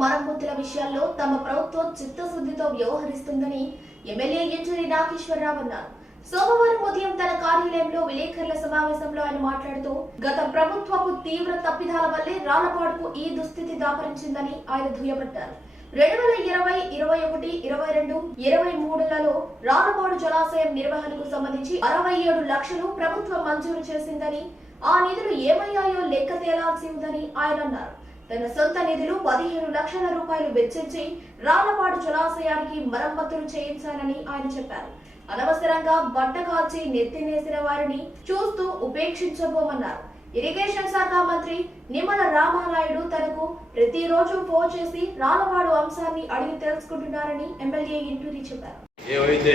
మరమ్మతుల విషయాల్లో తమ ప్రభుత్వం చిత్తశుద్ధితో వ్యవహరిస్తుందని ఎమ్మెల్యే ఎంచూరి నాగేశ్వరరావు అన్నారు. సోమవారం ఉదయం తన కార్యాలయంలో విలేకరుల సమావేశంలో ఆయన మాట్లాడుతూ గత ప్రభుత్వపు తీవ్ర తప్పిదాల వల్లే రాళ్ళపాడుకు ఈ దుస్థితి దాపరించిందని ఆయన దుయ్యబట్టారు రెండు వేల ఇరవై ఇరవై ఒకటి ఇరవై రెండు ఇరవై మూడులలో రానుపాడు జలాశయం నిర్వహణకు సంబంధించి అరవై ఏడు లక్షలు ప్రభుత్వం మంజూరు చేసిందని ఆ నిధులు ఏమయ్యాయో లెక్క తేలాల్సి ఉందని ఆయన అన్నారు. తన సొంత నిధులు పదిహేను లక్షల రూపాయలు వెచ్చించి రాళ్ళపాడు జలాశయానికి మరమ్మతులు చేయించాలని ఆయన చెప్పారు. అనవసరంగా బట్ట కాల్చి నెత్తినేసిన వారిని చూస్తూ ఉపేక్షించబోమన్నారు. ఇరిగేషన్ శాఖ మంత్రి నిమ్మల రామానాయుడు తనకు ప్రతిరోజు ఫోన్ చేసి రాలవాడు అంశాన్ని అడిగి తెలుసుకుంటున్నారని ఎమ్మెల్యే ఇంటూరి చెప్పారు. ఏవైతే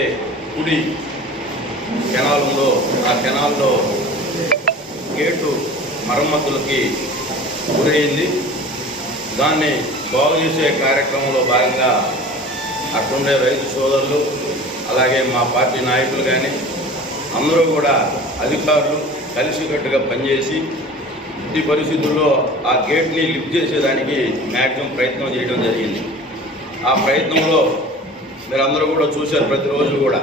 కుడి కెనాల్లో ఆ కెనాల్లో గేటు మరమ్మతులకి గురైంది దాన్ని బాగు చేసే కార్యక్రమంలో భాగంగా అక్కడుండే రైతు సోదరులు అలాగే మా పార్టీ నాయకులు కానీ అందరూ కూడా అధికారులు కలిసికట్టుగా పనిచేసి ఈ పరిస్థితుల్లో ఆ గేట్ని లిఫ్ట్ చేసేదానికి మ్యాక్సిమం ప్రయత్నం చేయడం జరిగింది. ఆ ప్రయత్నంలో మీరందరూ కూడా చూశారు ప్రతిరోజు కూడా.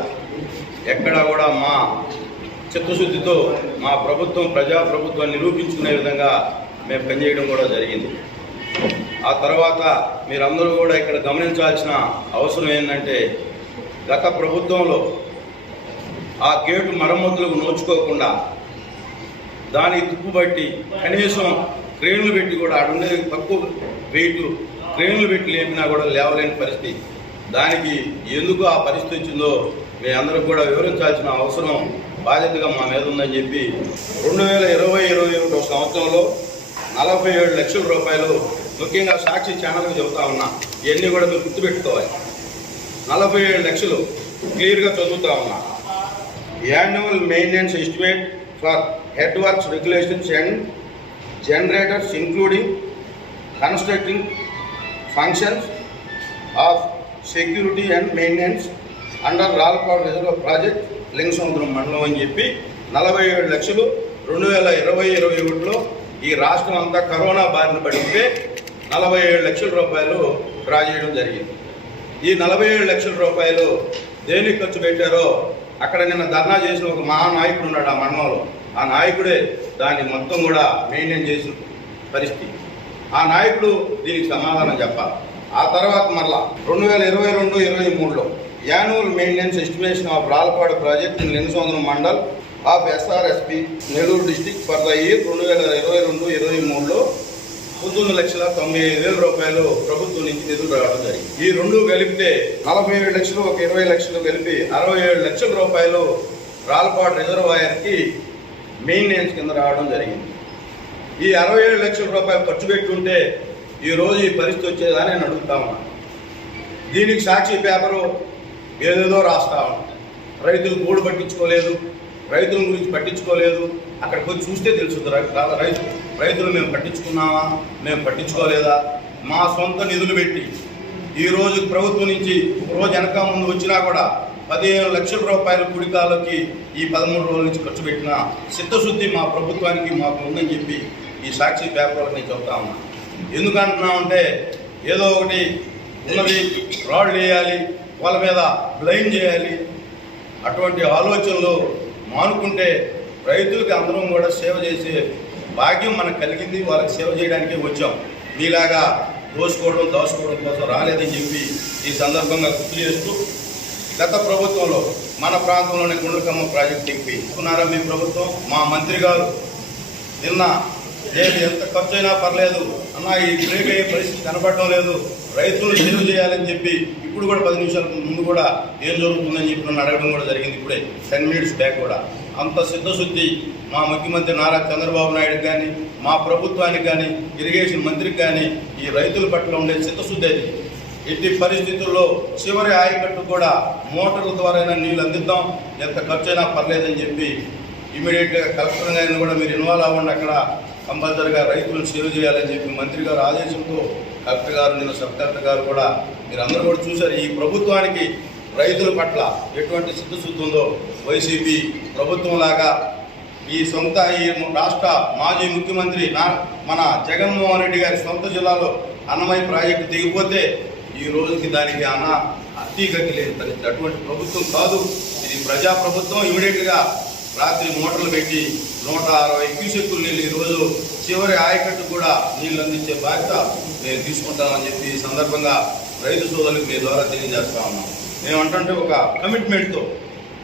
ఎక్కడా కూడా మా చిత్తశుద్ధితో మా ప్రభుత్వం ప్రజాప్రభుత్వాన్ని నిరూపించుకునే విధంగా మేము పనిచేయడం కూడా జరిగింది. ఆ తర్వాత మీరందరూ కూడా ఇక్కడ గమనించాల్సిన అవసరం ఏంటంటే గత ప్రభుత్వంలో ఆ గేటు మరమ్మతులకు నోచుకోకుండా దానికి తుప్పుబట్టి కనీసం క్రేన్లు పెట్టి కూడా ఆడుండే తక్కువ వెయిట్ క్రేన్లు పెట్టి లేపినా కూడా లేవలేని పరిస్థితి. దానికి ఎందుకు ఆ పరిస్థితి వచ్చిందో మీ అందరూ కూడా వివరించాల్సిన అవసరం బాధ్యతగా మా మీద ఉందని చెప్పి రెండు వేల ఇరవై ఇరవై ఒకటో సంవత్సరంలో నలభై ఏడు లక్షల రూపాయలు ముఖ్యంగా సాక్షి ఛానల్కి చెబుతా ఉన్నా ఇవన్నీ కూడా మీరు గుర్తుపెట్టుకోవాలి. నలభై ఏడు లక్షలు క్లియర్గా చదువుతా ఉన్నా. Annual maintenance estimate for head works regulations and generators including constructing functions of security and maintenance under Ralpadu reserve project Lingasamudram మండలం అని చెప్పి నలభై ఏడు లక్షలు రెండు వేల ఇరవై ఇరవై ఒకటిలో ఈ రాష్ట్రం అంతా కరోనా బారిన పడితే నలభై ఏడు లక్షల రూపాయలు డ్రా చేయడం జరిగింది. ఈ నలభై ఏడు లక్షల రూపాయలు దేనికి ఖర్చు పెట్టారో అక్కడ నిన్న ధర్నా చేసిన ఒక మహానాయకుడు ఉన్నాడు ఆ మండలంలో ఆ నాయకుడే దాన్ని మొత్తం కూడా మెయింటైన్ చేసిన పరిస్థితి. ఆ నాయకుడు దీనికి సమాధానం చెప్పాలి. ఆ తర్వాత మరలా రెండు వేల ఇరవై రెండు ఇరవై మూడులో annual maintenance estimation of Ralpadu project in Lingasamudram mandal of SRSP Nellore district for the year రెండు వేల ఇరవై రెండు ఇరవై మూడులో పంతొమ్మిది లక్షల తొంభై ఐదు వేల రూపాయలు ప్రభుత్వం నుంచి నిధులు రావడం జరిగింది. ఈ రెండు కలిపితే నలభై ఏడు లక్షలు ఒక ఇరవై లక్షలు కలిపి అరవై ఏడు లక్షల రూపాయలు రాల్పాడు రిజర్వాయర్కి మెయింటెనెన్స్ కింద రావడం జరిగింది. ఈ అరవై ఏడు లక్షల రూపాయలు ఖర్చు పెట్టుంటే ఈరోజు ఈ పరిస్థితి వచ్చేదని నేను అడుగుతా ఉన్నాను దీనికి సాక్షి పేపరు ఏదేదో రాస్తా ఉంటాను రైతులు గూడు పట్టించుకోలేదు రైతుల గురించి పట్టించుకోలేదు అక్కడికి వచ్చి చూస్తే తెలుస్తుంది రైతు. రైతులు మేము పట్టించుకున్నామా మేము పట్టించుకోలేదా మా సొంత నిధులు పెట్టి ఈ ప్రభుత్వం నుంచి రోజు వెనక ముందు వచ్చినా కూడా పదిహేను లక్షల రూపాయల కుడికాలకి ఈ పదమూడు రోజుల నుంచి ఖర్చు పెట్టిన చిత్తశుద్ధి మా ప్రభుత్వానికి మాకు ఉందని చెప్పి ఈ సాక్షి పేపర్లకు నేను చెప్తా ఉన్నా. ఎందుకంటున్నామంటే ఏదో ఒకటి ఉన్నది రాడ్ వేయాలి వాళ్ళ మీద బ్లైండ్ చేయాలి అటువంటి ఆలోచనలు మానుకుంటే రైతులకి అందరం కూడా సేవ చేసే భాగ్యం మనకు కలిగింది. వాళ్ళకి సేవ చేయడానికే వచ్చాం. మీలాగా దోసుకోవడం దోసుకోవడం కోసం రాలేదని చెప్పి ఈ సందర్భంగా గుర్తు చేస్తూ గత ప్రభుత్వంలో మన ప్రాంతంలోని గుండ్రకమ్మ ప్రాజెక్ట్ ఎక్కి ఉన్నారా మీ ప్రభుత్వం? మా మంత్రి గారు నిన్న ఏది ఎంత ఖర్చు అయినా పర్లేదు అన్న ఈ బ్రేక్ అయ్యే పరిస్థితి కనపడటం లేదు. రైతులను సేవ చేయాలని చెప్పి ఇప్పుడు కూడా పది నిమిషాల ముందు కూడా ఏం జరుగుతుందని చెప్పి నన్ను అడగడం కూడా జరిగింది ఇప్పుడే. టెన్ మినిట్స్ బ్యాక్ కూడా. అంత సిద్ధశుద్ధి మా ముఖ్యమంత్రి నారా చంద్రబాబు నాయుడు కానీ మా ప్రభుత్వానికి కానీ ఇరిగేషన్ మంత్రికి కానీ ఈ రైతుల పట్ల ఉండే చిత్తశుద్ధి అది. ఎట్టి పరిస్థితుల్లో చివరి ఆయకట్టు కూడా మోటార్ల ద్వారా నీళ్ళు అందిద్దాం. ఎంత ఖర్చు అయినా పర్లేదని చెప్పి ఇమీడియట్గా కలెక్టర్ గారిని కూడా మీరు ఇన్వాల్వ్ అవ్వండి అక్కడ. కంపల్సరిగా రైతులను సేవ్ చేయాలని చెప్పి మంత్రి గారు ఆదేశంతో కలెక్టర్ గారు నిన్న సబ్ కలెక్టర్ గారు కూడా మీరు అందరూ కూడా చూశారు. ఈ ప్రభుత్వానికి రైతుల పట్ల ఎటువంటి సిద్ధశుద్ధి ఉందో వైసీపీ ప్రభుత్వం లాగా ఈ సొంత ఈ రాష్ట్ర మాజీ ముఖ్యమంత్రి నా మన జగన్మోహన్ రెడ్డి గారి సొంత జిల్లాలో అన్నమయ్య ప్రాజెక్టు దిగిపోతే ఈ రోజుకి దానికి అన్న అతీగతి లేదు. అటువంటి ప్రభుత్వం కాదు. ఇది ప్రజా ప్రభుత్వం ఇమీడియట్గా రాత్రి మోటార్లు పెట్టి నూట అరవై క్యూసెక్కులు నీళ్ళు ఈరోజు చివరి ఆయకట్టు కూడా నీళ్ళు అందించే బాధ్యత మేము తీసుకుంటామని చెప్పి ఈ సందర్భంగా రైతు సోదరులకు మీ ద్వారా తెలియజేస్తా ఉన్నాం మేము ఒక కమిట్మెంట్తో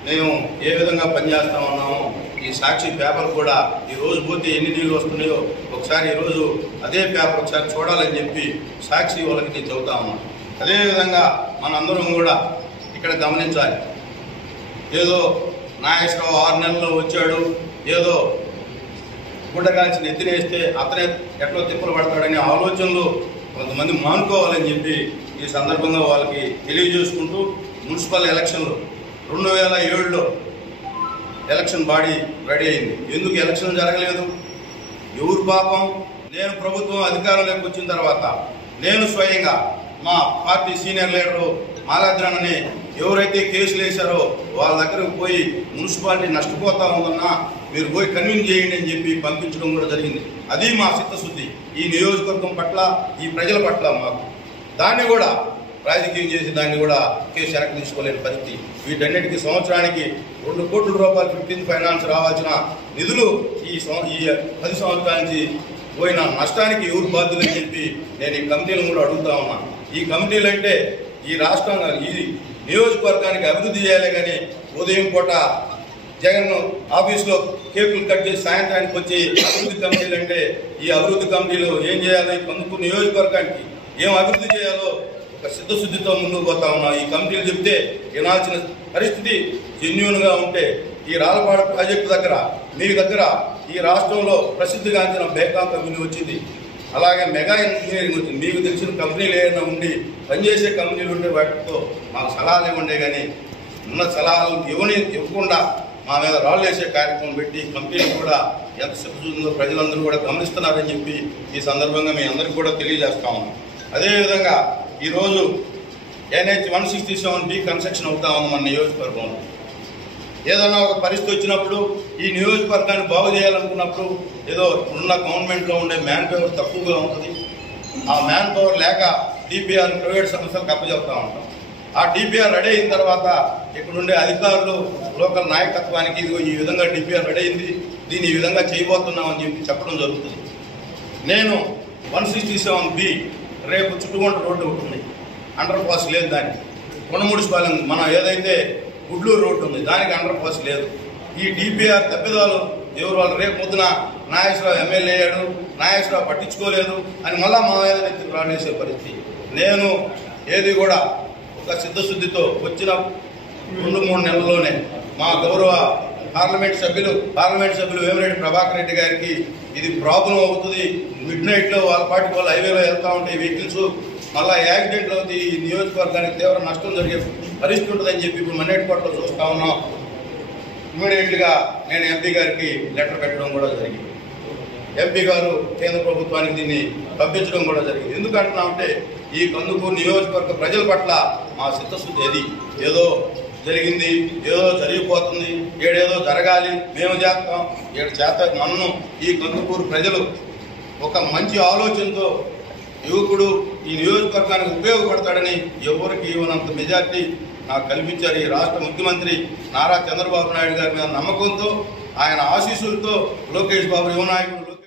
మేము ఏ విధంగా పనిచేస్తా ఉన్నామో ఈ సాక్షి పేపర్ కూడా ఈ రోజు పోతే ఎన్ని నీళ్ళు వస్తున్నాయో ఒకసారి ఈరోజు అదే పేపర్ ఒకసారి చూడాలని చెప్పి సాక్షి వాళ్ళకి నేను చెబుతా ఉన్నాను అదేవిధంగా మనందరం కూడా ఇక్కడ గమనించాలి. ఏదో నాగేశ్వరరావు ఆరు నెలల్లో వచ్చాడు ఏదో గుడ్డగాల్చి నెత్తినేస్తే అతనే ఎట్లా తిప్పలు పడతాడనే ఆలోచనలు కొంతమంది మానుకోవాలని చెప్పి ఈ సందర్భంగా వాళ్ళకి తెలియజేసుకుంటూ మున్సిపల్ ఎలక్షన్లు రెండు వేల ఏడులో ఎలక్షన్ బాడీ రెడీ అయింది. ఎందుకు ఎలక్షన్ జరగలేదు? ఎవరు పాపం? నేను ప్రభుత్వం అధికారంలోకి వచ్చిన తర్వాత నేను స్వయంగా మా పార్టీ సీనియర్ లీడరు మాలాద్రానని ఎవరైతే కేసులు వేశారో వాళ్ళ దగ్గరకు పోయి మున్సిపాలిటీ నష్టపోతా ఉందన్నా మీరు పోయి కన్విన్స్ చేయండి అని చెప్పి పంపించడం కూడా జరిగింది. అది మా చిత్తశుద్ధి. ఈ నియోజకవర్గం పట్ల ఈ ప్రజల పట్ల మాకు. దాన్ని కూడా రాజకీయం చేసి దాన్ని కూడా కేసు వెనక్కి తీసుకోలేని పరిస్థితి. వీటన్నిటికీ సంవత్సరానికి రెండు కోట్ల రూపాయలు ఫిఫ్టీన్ ఫైనాన్స్ రావాల్సిన నిధులు ఈ ఈ పది సంవత్సరాల నుంచి పోయిన నష్టానికి ఎవరు బాధ్యులని చెప్పి నేను ఈ కమిటీలను కూడా అడుగుతా ఉన్నా. ఈ కమిటీలు అంటే ఈ రాష్ట్రం ఈ నియోజకవర్గానికి అభివృద్ధి చేయాలి కానీ ఉదయం పూట జగన్ ఆఫీస్లో కేకులు కట్ చేసి సాయంత్రానికి వచ్చి అభివృద్ధి కమిటీలు అంటే ఈ అభివృద్ధి కమిటీలు ఏం చేయాలి? కందుకు నియోజకవర్గానికి ఏం అభివృద్ధి చేయాలో ఒక సిద్ధశుద్ధితో ముందుకు పోతా ఉన్నాం ఈ కమిటీలు చెప్తే వినాల్సిన పరిస్థితి జెన్యున్గా ఉంటే ఈ రాలపాడ ప్రాజెక్టు దగ్గర మీ దగ్గర ఈ రాష్ట్రంలో ప్రసిద్ధిగాంచిన బేకా కంపెనీ వచ్చింది. అలాగే మెగా ఇంజనీరింగ్ వచ్చింది. మీకు తెలిసిన కంపెనీలు ఏమైనా ఉండి పనిచేసే కంపెనీలు ఉంటే వాటితో మాకు సలహాలు ఇవ్వండి కానీ ఉన్న సలహాలు ఇవ్వని ఇవ్వకుండా మా మీద రాళ్ళు వేసే కార్యక్రమం పెట్టి కంపెనీలు కూడా ఎంత సిద్ధుందో ప్రజలందరూ కూడా గమనిస్తున్నారని చెప్పి ఈ సందర్భంగా మీ అందరికీ కూడా తెలియజేస్తా ఉన్నాం. అదేవిధంగా ఈరోజు NH one sixty seven B construction అవుతా ఉంది మన నియోజకవర్గంలో. ఏదైనా ఒక పరిస్థితి వచ్చినప్పుడు ఈ నియోజకవర్గాన్ని బాగు చేయాలనుకున్నప్పుడు ఏదో ఉన్న గవర్నమెంట్లో ఉండే మ్యాన్ పవర్ తక్కువగా ఉంటుంది. ఆ మ్యాన్ పవర్ లేక డిపిఆర్ ప్రైవేట్ సంస్థలకు అప్పచెప్తా ఉంటాం. ఆ డిపిఆర్ రెడీ అయిన తర్వాత ఇక్కడుండే అధికారులు లోకల్ నాయకత్వానికి ఇదిగో ఈ విధంగా డిపిఆర్ రెడీ అయింది దీన్ని ఈ విధంగా చేయబోతున్నామని చెప్పి చెప్పడం జరుగుతుంది. నేను వన్ సిక్స్టీ సెవెన్ బి రేపు చుట్టుకుంట రోడ్డు ఒకటి ఉంది. అండర్ పాస్ లేదు దానికి. కొండముడిసిపాలెం మనం ఏదైతే గుడ్లూరు రోడ్డు ఉంది దానికి అండర్ పాస్ లేదు. ఈ డిపిఆర్ తప్పిదాలు ఎవరు వాళ్ళు రేపు పొద్దున నాగేశ్వరరావు ఎమ్మెల్యే అయ్యాడు నాగేశ్వరరావు పట్టించుకోలేదు అని మళ్ళా మా మీద నెత్తికి రానేసే పరిస్థితి. నేను ఏది కూడా ఒక సిద్ధశుద్ధితో వచ్చిన రెండు మూడు నెలల్లోనే మా గౌరవ పార్లమెంట్ సభ్యులు పార్లమెంట్ సభ్యులు వేమిరెడ్డి ప్రభాకర్ రెడ్డి గారికి ఇది ప్రాబ్లం అవుతుంది. మిడ్ నైట్లో వాళ్ళ పాటికి వాళ్ళు హైవేలో వెళ్తూ ఉంటాయి వెహికల్స్ మళ్ళీ యాక్సిడెంట్లు అవుతాయి ఈ నియోజకవర్గానికి తీవ్ర నష్టం జరిగే పరిస్థితి ఉంటుందని చెప్పి ఇప్పుడు మన్నేటికోటలో చూస్తా ఉన్నాం. ఇమీడియట్గా నేను ఎంపీ గారికి లెటర్ పెట్టడం కూడా జరిగింది. ఎంపీ గారు కేంద్ర ప్రభుత్వానికి దీన్ని పంపించడం కూడా జరిగింది. ఎందుకంటున్నామంటే ఈ కందుకూరు నియోజకవర్గ ప్రజల పట్ల మా చిత్తశుద్ధి అది. ఏదో జరిగింది. ఏదో జరిగిపోతుంది. ఏడేదో జరగాలి. మేము చేస్తాం. ఏడు చేత నన్ను ఈ కందుకూరు ప్రజలు ఒక మంచి ఆలోచనతో యువకుడు ఈ నియోజకవర్గానికి ఉపయోగపడతాడని ఎవరికి ఇవ్వనంత మెజార్టీ నాకు కల్పించారు ఈ రాష్ట్ర ముఖ్యమంత్రి నారా చంద్రబాబు నాయుడు గారి మీద నమ్మకంతో ఆయన ఆశీస్సులతో లోకేష్ బాబు యువనాయకుడు